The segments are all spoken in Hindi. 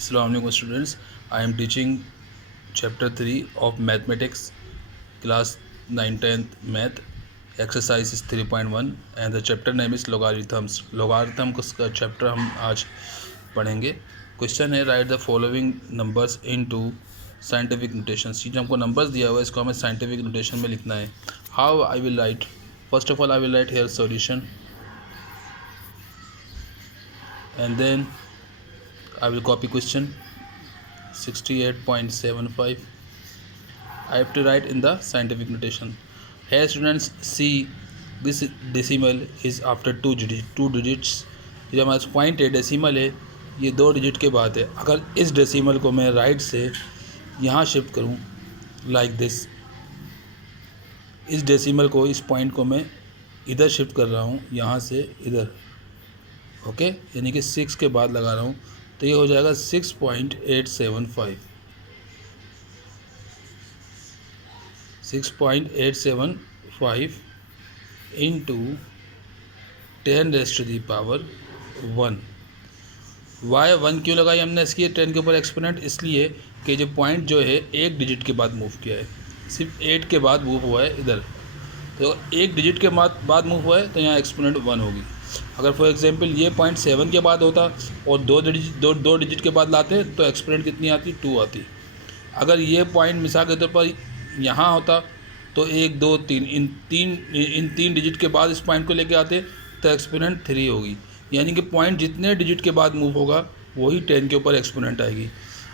Assalamu alaikum students. I am teaching chapter 3 of mathematics, class 9th math. Exercise is 3.1 and the chapter name is logarithms. Logarithm का chapter हम आज पढ़ेंगे. क्वेश्चन है right the following numbers into scientific notations. ये जो हमको नंबर्स दिया हुआ है इसको हमें साइंटिफिक नोटेशन में लिखना है. How I will write? First of all I will write here solution and then I will copy question 68.75. I have to write in the scientific notation. Here students, see this decimal is after two digits. ये हमारा पॉइंट है, डेसिमल है, ये 2 डिजिट के बाद है. अगर इस डेसिमल को मैं राइट से यहाँ शिफ्ट करूँ लाइक दिस, इस डेसिमल को, इस पॉइंट को मैं इधर शिफ्ट कर रहा हूँ, यहाँ से इधर, ओके, यानी कि 6 के बाद लगा रहा हूँ, तो ये हो जाएगा 6.875. 6.875 इंटू 10⁻⁻1. वाई 1 क्यों लगाई हमने इसकी 10 के ऊपर एक्सपोनेंट? इसलिए कि जो पॉइंट जो है 1 डिजिट के बाद मूव किया है, सिर्फ 8 के बाद मूव हुआ है इधर, तो 1 डिजिट के बाद मूव हुआ है तो यहाँ एक्सपोनेंट 1 होगी. अगर फॉर एग्जांपल ये पॉइंट 7 के बाद होता और दो डिजिट के बाद लाते तो एक्सपोनेंट कितनी आती? 2 आती. अगर ये पॉइंट मिसाल के तौर पर यहाँ होता तो 1 2 3 इन तीन डिजिट के बाद इस पॉइंट को लेके आते तो एक्सपोनेंट 3 होगी. यानी कि पॉइंट जितने डिजिट के बाद मूव होगा वही 10 के ऊपर एक्सपोनेंट आएगी.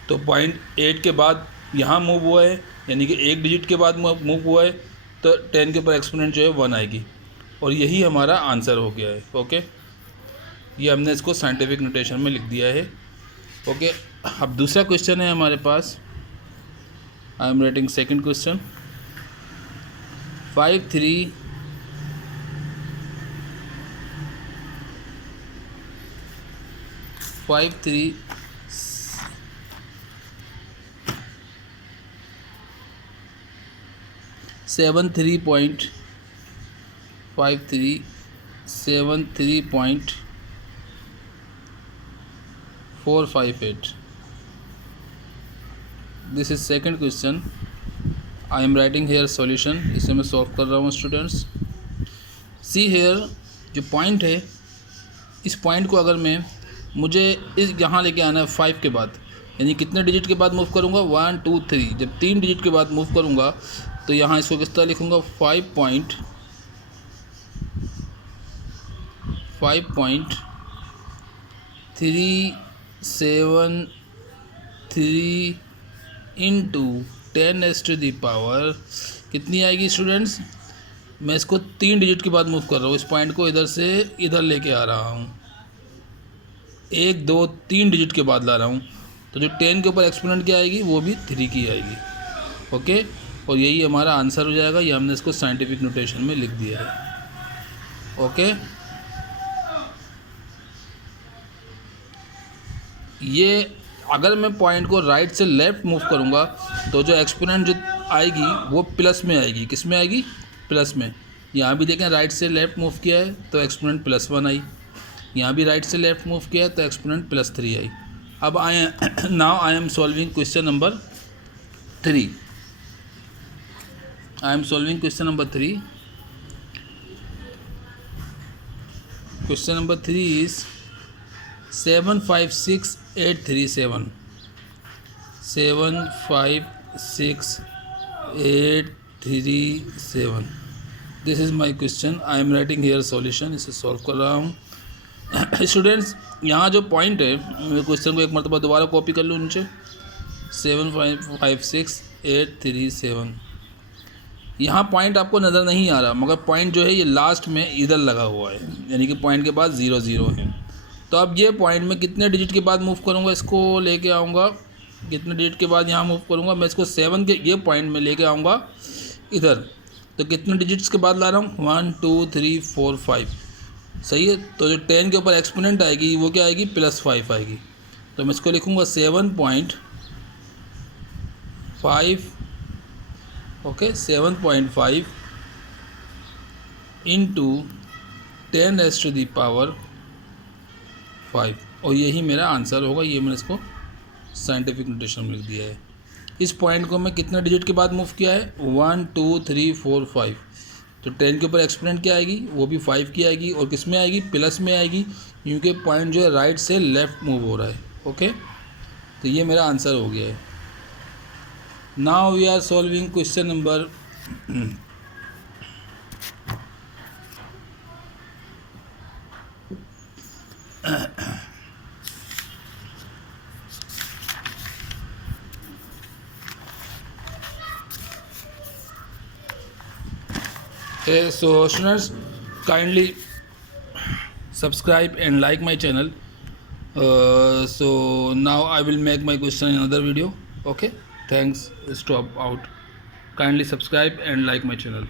तो पॉइंट 8 के बाद यहाँ मूव हुआ है, यानी कि 1 डिजिट के बाद मूव हुआ है, तो 10 के ऊपर एक्सपोनेंट जो है 1 आएगी. और यही हमारा आंसर हो गया है. ओके, ये हमने इसको साइंटिफिक नोटेशन में लिख दिया है. ओके, अब दूसरा क्वेश्चन है हमारे पास. I am writing second question. 5 3 73.458. This is second question. I am writing here solution. इसे मैं सॉल्व कर रहा हूँ स्टूडेंट्स. सी हेयर, जो पॉइंट है, इस पॉइंट को अगर मुझे इस यहाँ लेके आना है 5 के बाद, यानी कितने डिजिट के बाद मूव करूँगा? 1 2 3. जब 3 डिजिट के बाद मूव करूँगा तो यहाँ इसको किस तरह लिखूँगा? 5.373 इंटू 10⁻⁻. कितनी आएगी स्टूडेंट्स? मैं इसको 3 डिजिट के बाद मूव कर रहा हूँ. इस पॉइंट को इधर से इधर लेके आ रहा हूँ, 1 2 3 डिजिट के बाद ला रहा हूँ, तो जो 10 के ऊपर एक्सपोनेंट क्या आएगी? वो भी 3 की आएगी. ओके, और यही हमारा आंसर हो जाएगा. ये हमने इसको साइंटिफिक नोटेशन में लिख दिया है. ओके, ये अगर मैं पॉइंट को राइट से लेफ़्ट मूव करूँगा तो जो एक्सपोनेंट जो आएगी वो प्लस में आएगी. किस में आएगी? प्लस में. यहाँ भी देखें, राइट से लेफ़्ट मूव किया है तो एक्सपोनेंट +1 आई. यहाँ भी राइट से लेफ़्ट मूव किया है तो एक्सपोनेंट +3 आई. अब now I am solving question number 3. I am solving question number 3. Question number 3 is 756,837. 756,837. This is my question. I am writing here solution. इसे सॉल्व कर रहा हूँ. स्टूडेंट्स, यहाँ जो पॉइंट है, मैं क्वेश्चन को एक मरतबा दोबारा कॉपी कर लूँ नीचे. 756,837. यहाँ पॉइंट आपको नज़र नहीं आ रहा, मगर पॉइंट जो है ये लास्ट में इधर लगा हुआ है, यानी कि पॉइंट के बाद 0 0 है. तो अब ये पॉइंट में कितने डिजिट के बाद मूव करूँगा? इसको लेके आऊँगा, कितने डिजिट के बाद यहाँ मूव करूँगा? मैं इसको 7 के ये पॉइंट में लेके आऊँगा इधर, तो कितने डिजिट्स के बाद ला रहा हूँ? 1 2 3 4 5. सही है. तो जो 10 के ऊपर एक्सपोनेंट आएगी वो क्या आएगी? +5 आएगी. तो मैं इसको लिखूँगा 7.5. ओके, 7.5 इंटू 10⁻⁵ और यही मेरा आंसर होगा. ये मैंने इसको साइंटिफिक नोटेशन में लिख दिया है। इस पॉइंट को मैं कितने डिजिट के बाद मूव किया है, 1 2 3 4 5। तो 10 के ऊपर एक्सपोनेंट क्या आएगी, वो भी 5 की आएगी और किस में आएगी, प्लस में आएगी, क्योंकि पॉइंट जो है राइट से लेफ्ट मूव हो रहा है। ओके, तो ये मेरा आंसर हो गया है। Now we are solving question number so students, kindly subscribe and like my channel. So now I will make my question in another video. Okay, thanks, stop out. Kindly subscribe and like my channel.